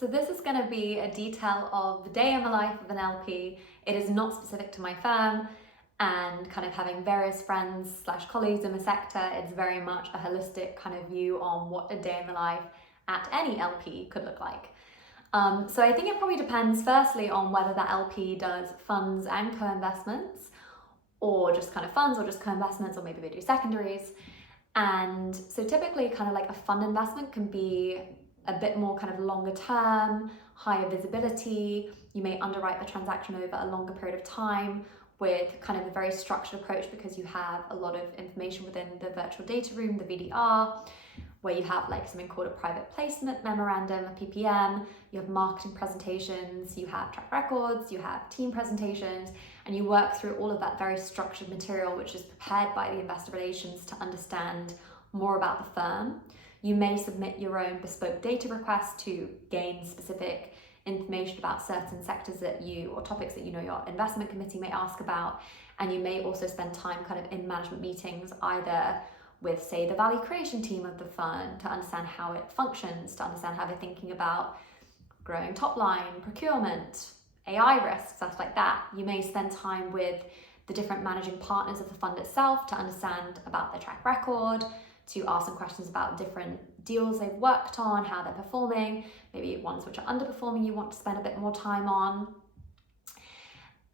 So this is going to be a detail of the day in the life of an LP. It is not specific to my firm, and kind of having various friends / colleagues in the sector, it's very much a holistic kind of view on what a day in the life at any LP could look like. So I think it probably depends firstly on whether that LP does funds and co-investments, or just kind of funds, or just co-investments, or maybe they do secondaries. And so typically kind of like a fund investment can be a bit more kind of longer term, higher visibility. You may underwrite the transaction over a longer period of time with kind of a very structured approach, because you have a lot of information within the virtual data room, the VDR, where you have like something called a private placement memorandum, a PPM, you have marketing presentations, you have track records, you have team presentations, and you work through all of that very structured material, which is prepared by the investor relations to understand more about the firm. You may submit your own bespoke data requests to gain specific information about certain sectors that you, or topics that you know your investment committee may ask about. And you may also spend time kind of in management meetings, either with, say, the value creation team of the fund, to understand how it functions, to understand how they're thinking about growing top line, procurement, AI risks, stuff like that. You may spend time with the different managing partners of the fund itself to understand about their track record, to ask some questions about different deals they've worked on, how they're performing, maybe ones which are underperforming you want to spend a bit more time on.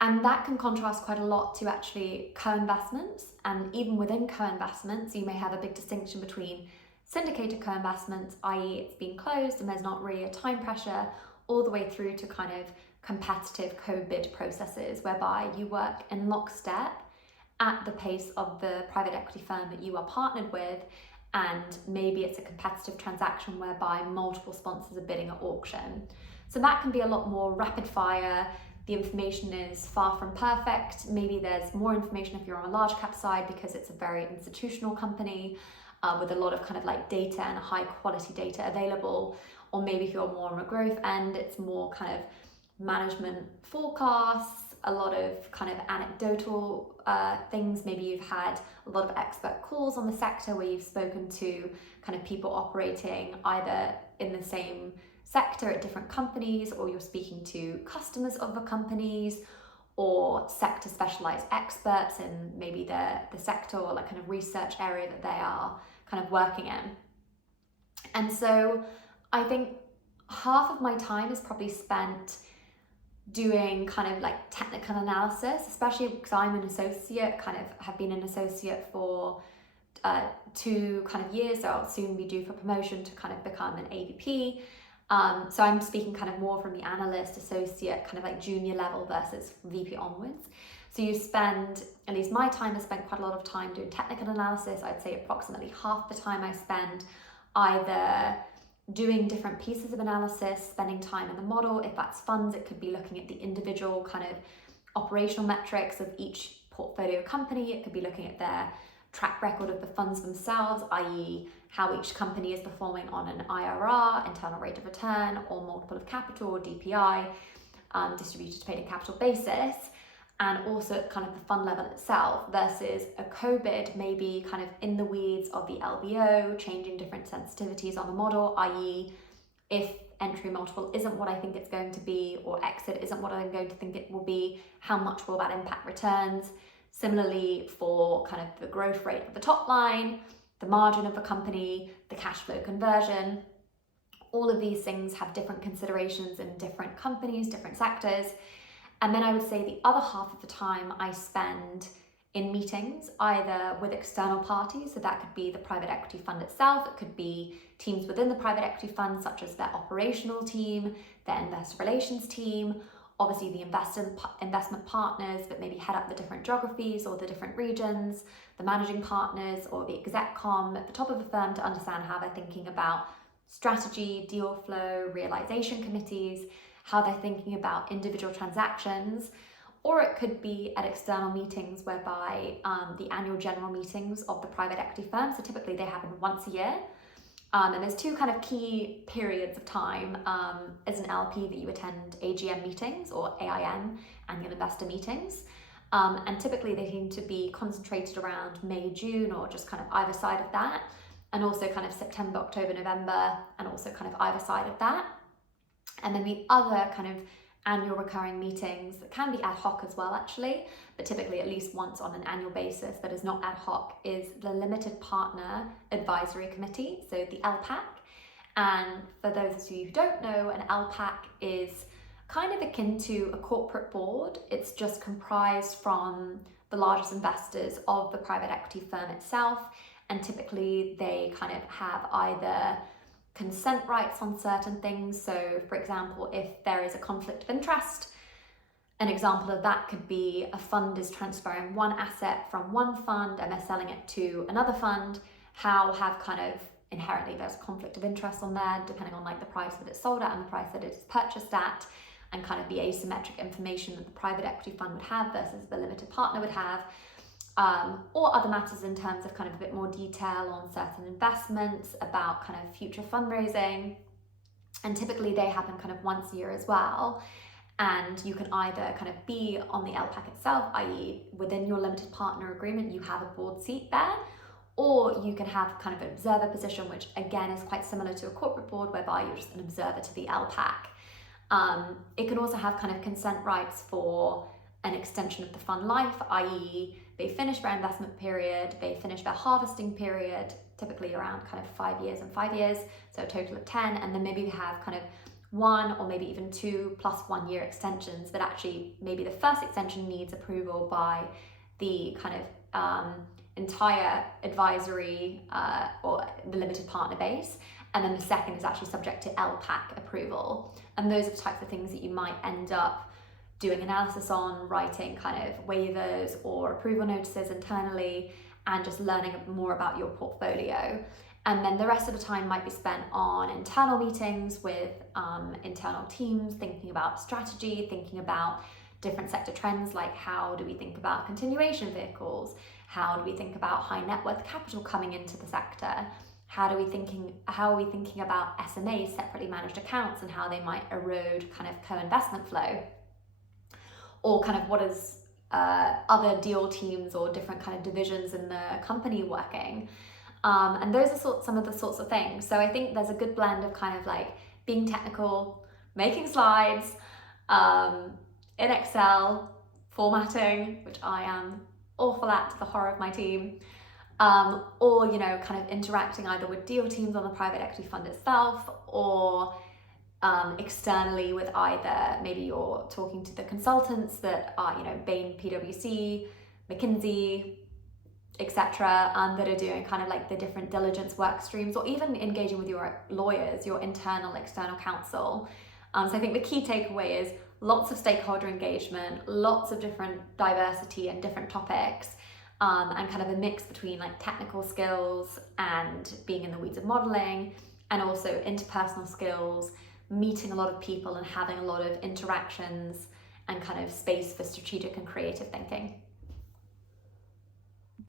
And that can contrast quite a lot to actually co-investments. And even within co-investments, you may have a big distinction between syndicated co-investments, i.e. it's been closed and there's not really a time pressure, all the way through to kind of competitive co-bid processes, whereby you work in lockstep at the pace of the private equity firm that you are partnered with, and maybe it's a competitive transaction whereby multiple sponsors are bidding at auction. So that can be a lot more rapid fire. The information is far from perfect. Maybe there's more information if you're on a large cap side, because it's a very institutional company with a lot of kind of like data and high quality data available. Or maybe if you're more on a growth end, it's more kind of management forecasts, a lot of kind of anecdotal things. Maybe you've had a lot of expert calls on the sector where you've spoken to kind of people operating either in the same sector at different companies, or you're speaking to customers of the companies, or sector specialized experts in maybe the sector or like kind of research area that they are kind of working in. And so I think half of my time is probably spent doing kind of like technical analysis, especially because I'm an associate, kind of have been an associate for 2 kind of years, so I'll soon be due for promotion to kind of become an AVP. So I'm speaking kind of more from the analyst, associate, kind of like junior level versus VP onwards. So you spend, at least my time has spent quite a lot of time doing technical analysis. I'd say approximately half the time I spend either doing different pieces of analysis, spending time in the model. If that's funds, it could be looking at the individual kind of operational metrics of each portfolio company. It could be looking at their track record of the funds themselves, i.e. how each company is performing on an IRR, internal rate of return, or multiple of capital, or DPI, distributed to paid in capital basis. And also kind of the fund level itself, versus a co-bid maybe kind of in the weeds of the LBO, changing different sensitivities on the model, i.e. if entry multiple isn't what I think it's going to be, or exit isn't what I'm going to think it will be, how much will that impact returns? Similarly for kind of the growth rate of the top line, the margin of the company, the cash flow conversion. All of these things have different considerations in different companies, different sectors. And then I would say the other half of the time I spend in meetings, either with external parties, so that could be the private equity fund itself, it could be teams within the private equity fund, such as their operational team, their investor relations team, obviously the investment partners that maybe head up the different geographies or the different regions, the managing partners or the exec com at the top of the firm, to understand how they're thinking about strategy, deal flow, realization committees, how they're thinking about individual transactions. Or it could be at external meetings whereby the annual general meetings of the private equity firm, so typically they happen once a year. And there's 2 kind of key periods of time as an LP that you attend AGM meetings, or AIM, annual investor meetings. And typically they seem to be concentrated around May, June, or just kind of either side of that. And also kind of September, October, November, and also kind of either side of that. And then the other kind of annual recurring meetings that can be ad hoc as well, actually, but typically at least once on an annual basis that is not ad hoc, is the Limited Partner Advisory Committee, so the LPAC. And for those of you who don't know, an LPAC is kind of akin to a corporate board. It's just comprised from the largest investors of the private equity firm itself, and typically they kind of have either consent rights on certain things. So for example, if there is a conflict of interest, an example of that could be a fund is transferring one asset from one fund and they're selling it to another fund. How have kind of inherently there's a conflict of interest on there, depending on like the price that it's sold at and the price that it's purchased at, and kind of the asymmetric information that the private equity fund would have versus the limited partner would have. Or other matters in terms of kind of a bit more detail on certain investments, about kind of future fundraising. And typically they happen kind of once a year as well. And you can either kind of be on the LPAC itself, i.e. within your limited partner agreement, you have a board seat there, or you can have kind of an observer position, which again is quite similar to a corporate board, whereby you're just an observer to the LPAC. It can also have kind of consent rights for an extension of the fund life, i.e. they finish their investment period, they finish their harvesting period, typically around kind of 5 years and 5 years, so a total of 10, and then maybe they have kind of 1 or maybe even 2 plus 1 year extensions, but actually maybe the first extension needs approval by the kind of entire advisory or the limited partner base, and then the second is actually subject to LPAC approval. And those are the types of things that you might end up doing analysis on, writing kind of waivers or approval notices internally, and just learning more about your portfolio. And then the rest of the time might be spent on internal meetings with internal teams, thinking about strategy, thinking about different sector trends, like how do we think about continuation vehicles? How do we think about high net worth capital coming into the sector? How are we thinking about SMAs, separately managed accounts, and how they might erode kind of co-investment flow? Or kind of what is other deal teams or different kind of divisions in the company working? And those are some of the sorts of things. So I think there's a good blend of kind of like being technical, making slides, in Excel, formatting, which I am awful at to the horror of my team, or, you know, kind of interacting either with deal teams on the private equity fund itself, or externally with either maybe you're talking to the consultants that are, you know, Bain, PwC, McKinsey, etc., that are doing kind of like the different diligence work streams, or even engaging with your lawyers, your internal, external counsel. So I think the key takeaway is lots of stakeholder engagement, lots of different diversity and different topics, and kind of a mix between like technical skills and being in the weeds of modeling, and also interpersonal skills, meeting a lot of people and having a lot of interactions, and kind of space for strategic and creative thinking.